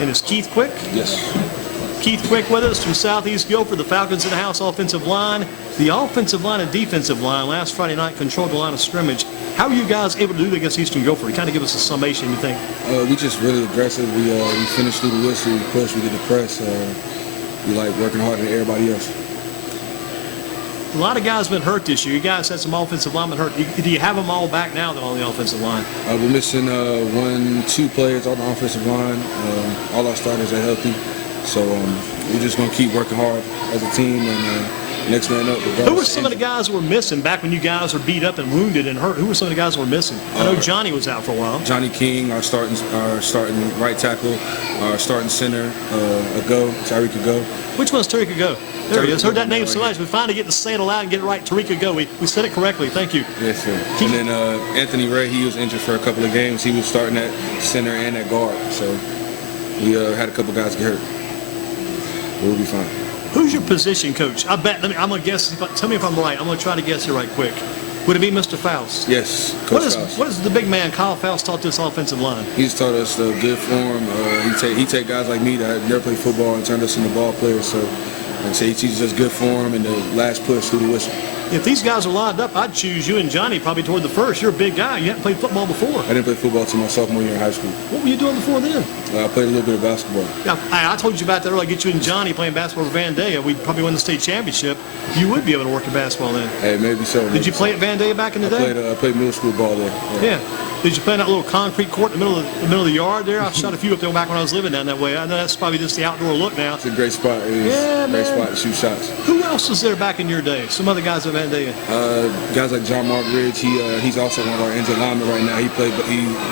And it's Keith Quick. Yes. Keith Quick with us from Southeast Guilford. The Falcons in the house offensive line. The offensive line and defensive line last Friday night controlled the line of scrimmage. How were you guys able to do that against Eastern Guilford? Kind of give us a summation, you think? We just really aggressive. We finished through the whistle. We pushed. We did the press. We like working harder than everybody else. A lot of guys been hurt this year. You guys had some offensive linemen hurt. Do you have them all back now on the offensive line? We're missing 2 players on the offensive line. All our starters are healthy. So we're just going to keep working hard as a team and next man up. Who were some of the guys who were missing back when you guys were beat up and wounded and hurt? Who were some of the guys who were missing? I know Johnny was out for a while. Johnny King, our starting right tackle, our starting center, Tariq Ago. Which one's Tariq Ago? There he is. Heard that name so much. We finally get to say it aloud and get it right. Tariq Ago. We said it correctly. Thank you. Yes, sir. And then Anthony Ray, he was injured for a couple of games. He was starting at center and at guard. So we had a couple guys get hurt. We'll be fine. Who's your position coach? I bet. I'm gonna guess. Tell me if I'm right. I'm gonna try to guess here right quick. Would it be Mr. Faust? Yes, Coach Faust. What is the big man Kyle Faust taught this offensive line? He's taught us the good form. He take guys like me that never played football and turned us into ball players. So, like I say, he teaches us good form and the last push through the whistle. If these guys are lined up, I'd choose you and Johnny probably toward the first. You're a big guy. You haven't played football before. I didn't play football until my sophomore year in high school. What were you doing before then? I played a little bit of basketball. Yeah, I told you about that earlier. I get you and Johnny playing basketball for Vandalia. We'd probably win the state championship. You would be able to work at basketball then. Hey, maybe so. Did you play at Vandalia back in the day? I played middle school ball there. Yeah. Did you play in that little concrete court in the middle of the yard there? I shot a few up there back when I was living down that way. I know that's probably just the outdoor look now. It's a great spot. It is a great spot to shoot shots. Who else was there back in your day? Some other guys at Vandalia? Guys like John Mark Ridge. He's also one of our injured linemen right now. He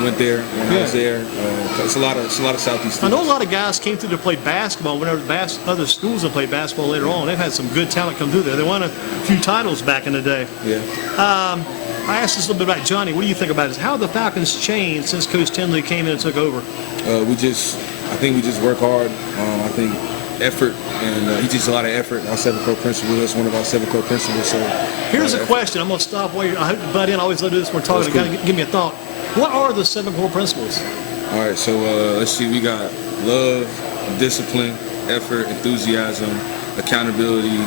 went there when I was there. It's a lot of Southeast. I know a lot of guys came through to play basketball. Whenever other schools have played basketball later on, they've had some good talent come through there. They won a few titles back in the day. Yeah. I asked this a little bit about Johnny. What do you think about it? How have the Falcons changed since Coach Tinley came in and took over? I think we just work hard. I think effort, and he teaches a lot of effort. Our 7-core principle is one of our 7-core principles. So here's a question. I'm going to stop while I hope you butt in. I always love to do this when we're talking. You got to give me a thought. What are the 7-core principles? All right, so let's see. We got love, discipline, effort, enthusiasm, accountability,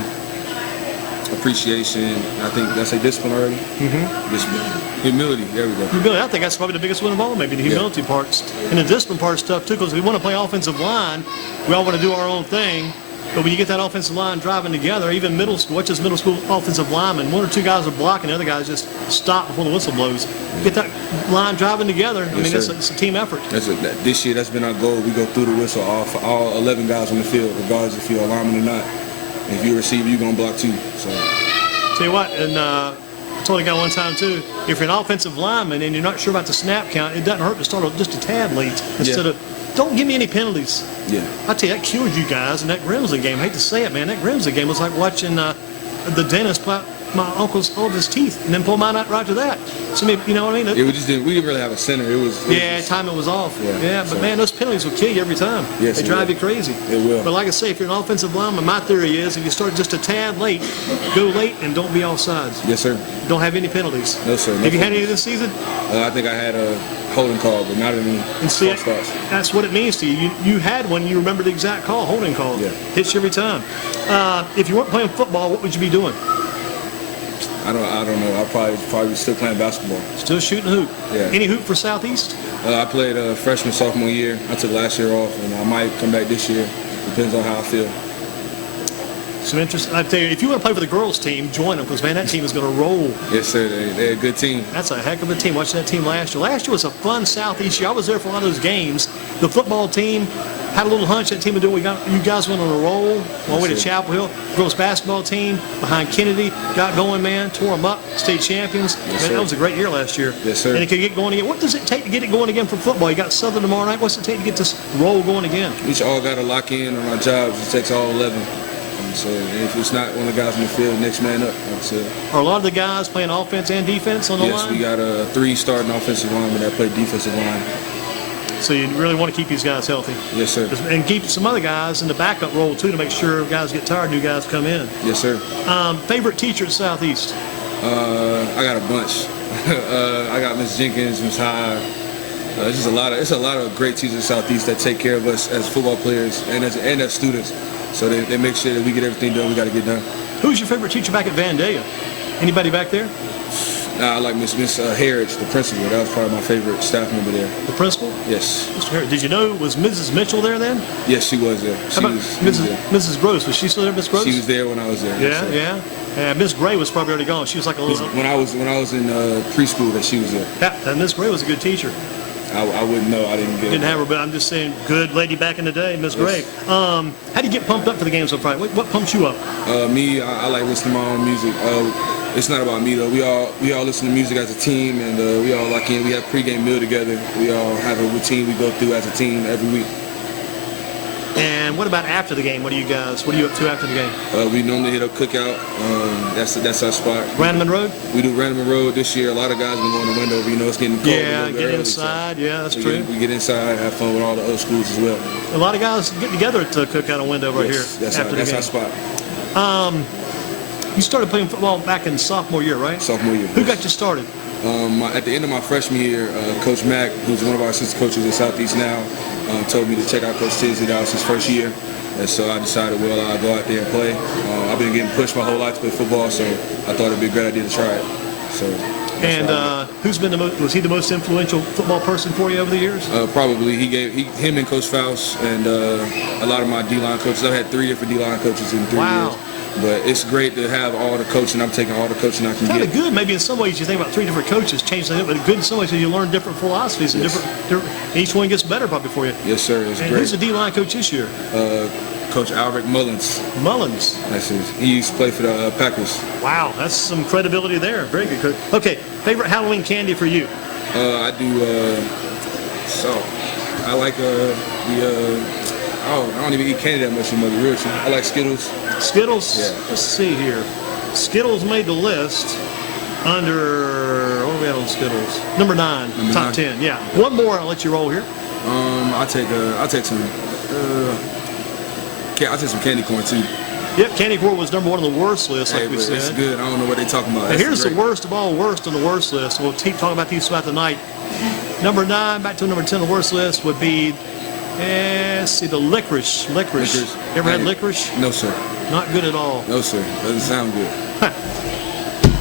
appreciation. I think did I say discipline already? Mm-hmm. Discipline. Humility. There we go. Humility. I think that's probably the biggest one of all. Maybe the humility parts and the discipline part stuff too. Because we want to play offensive line, we all want to do our own thing. But when you get that offensive line driving together, even middle school, watch this middle school offensive lineman, 1 or 2 guys are blocking, the other guys just stop before the whistle blows. Get that line driving together. I mean, it's a team effort. This year, that's been our goal. We go through the whistle all 11 guys on the field, regardless if you're a lineman or not. If you're a receiver, you're going to block too. So. Tell you what, and I told a guy one time too, if you're an offensive lineman and you're not sure about the snap count, it doesn't hurt to start just a tad late instead of, don't give me any penalties. Yeah. I tell you, that killed you guys in that Grimsley game. I hate to say it, man. That Grimsley game was like watching the dentist pull out my uncle's all of his teeth and then pull mine out right to that. So, you know what I mean? Yeah, we didn't really have a center. Timing was off. But so. Man, those penalties will kill you every time. Yes, they drive you crazy. It will. But like I say, if you're an offensive lineman, my theory is if you start just a tad late, go late and don't be offsides. Yes, sir. Don't have any penalties. No, sir. Have you had any this season? I think I had a holding call, but not any. And see, that's what it means to you. You had one. You remember the exact call, holding call. Yeah. Hits you every time. If you weren't playing football, what would you be doing? I don't know. I'll probably still playing basketball. Still shooting hoop. Yeah. Any hoop for Southeast? I played freshman, sophomore year. I took last year off, and I might come back this year. Depends on how I feel. Some interest. I tell you, if you want to play for the girls' team, join them because man, that team is going to roll. Yes, sir. They're a good team. That's a heck of a team. Watching that team last year. Last year was a fun Southeast year. I was there for a lot of those games. The football team had a little hunch that team would do. You guys went on a roll. One way to Chapel Hill. Girls basketball team behind Kennedy got going, man. Tore them up. State champions. Yes, man, that was a great year last year. Yes, sir. And it could get going again. What does it take to get it going again for football? You got Southern tomorrow night. What's it take to get this roll going again? We all got to lock in on our jobs. It takes all 11. So if it's not one of the guys on the field, next man up. Are a lot of the guys playing offense and defense on the line? Yes, we got 3 starting offensive linemen that play defensive line. So you really want to keep these guys healthy? Yes, sir. And keep some other guys in the backup role, too, to make sure guys get tired, new guys come in. Yes, sir. Favorite teacher at Southeast? I got a bunch. I got Miss Jenkins, Miss Hyde, It's just it's a lot of great teachers in Southeast that take care of us as football players and as students. So they make sure that we get everything done we got to get done. Who's your favorite teacher back at Vandalia? Anybody back there? I like Miss Harridge, the principal. That was probably my favorite staff member there. The principal? Yes. Mr. Harris, did you know, was Mrs. Mitchell there then? Yes, she was there. How about Mrs. Gross? Was she still there, Miss Gross? She was there when I was there. Yeah, yes, yeah. Miss Gray was probably already gone. She was like a little. When I was in preschool, that she was there. Yeah, and Miss Gray was a good teacher. I wouldn't know. I didn't have her, but I'm just saying, good lady back in the day, Miss Gray. How do you get pumped up for the games on Friday? What pumps you up? I like listening to my own music. It's not about me though. We all listen to music as a team, and we all lock in. We have a pregame meal together. We all have a routine we go through as a team every week. And what about after the game? What are you up to after the game? We normally hit a cookout. That's our spot. Randoman Road? We do Randoman Road this year. A lot of guys been going to Wendover. You know, it's getting cold. Yeah, get inside. Yeah, that's true. We get inside, have fun with all the other schools as well. A lot of guys get together to cook out on Wendover here. That's our spot. You started playing football back in sophomore year, right? Sophomore year. Who got you started? At the end of my freshman year, Coach Mack, who's one of our assistant coaches in Southeast now, told me to check out Coach Tinsley. That was his first year. And so I decided, well, I'll go out there and play. I've been getting pushed my whole life to play football, so I thought it'd be a great idea to try it. So. Who's been was he the most influential football person for you over the years? Probably. Him and Coach Faust and a lot of my D-line coaches. I've had 3 different D-line coaches in 3 years. But it's great to have all the coaching. I'm taking all the coaching I can get. Kind of good. Maybe in some ways you think about 3 different coaches, change things, but good in some ways you learn different philosophies and different. Each one gets better probably for you. Yes, sir. It's great. Who's the D-line coach this year? Coach Albert Mullins. Mullins. That's it. He used to play for the Packers. Wow, that's some credibility there. Very good coach. Okay, favorite Halloween candy for you? I do. I like I don't even eat candy that much anymore. Real true. I like Skittles. Skittles? Yeah. Let's see here. Skittles made the list under, what are we at on Skittles? Number 9, top 10. Yeah. One more, I'll let you roll here. I'll take some candy corn too. Yep, candy corn was number 1 on the worst list, like we said. It's good. I don't know what they're talking about. And here's the worst of all worst on the worst list. We'll keep talking about these throughout the night. Number 9, back to number 10 on the worst list would be, let's see, the licorice. You ever had licorice? No, sir. Not good at all. No, sir. Doesn't sound good.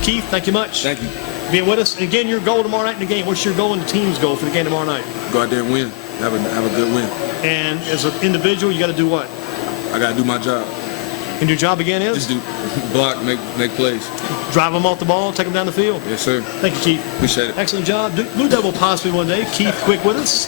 Keith, thank you much. Thank you. Being with us. And again, your goal tomorrow night in the game. What's your goal and the team's goal for the game tomorrow night? Go out there and win. Have a good win. And as an individual, you got to do what? I got to do my job. And your job again is? Just do block, make plays. Drive them off the ball, take them down the field. Yes, sir. Thank you, Keith. Appreciate it. Excellent job. Blue Devil possibly one day. Keith Quick with us.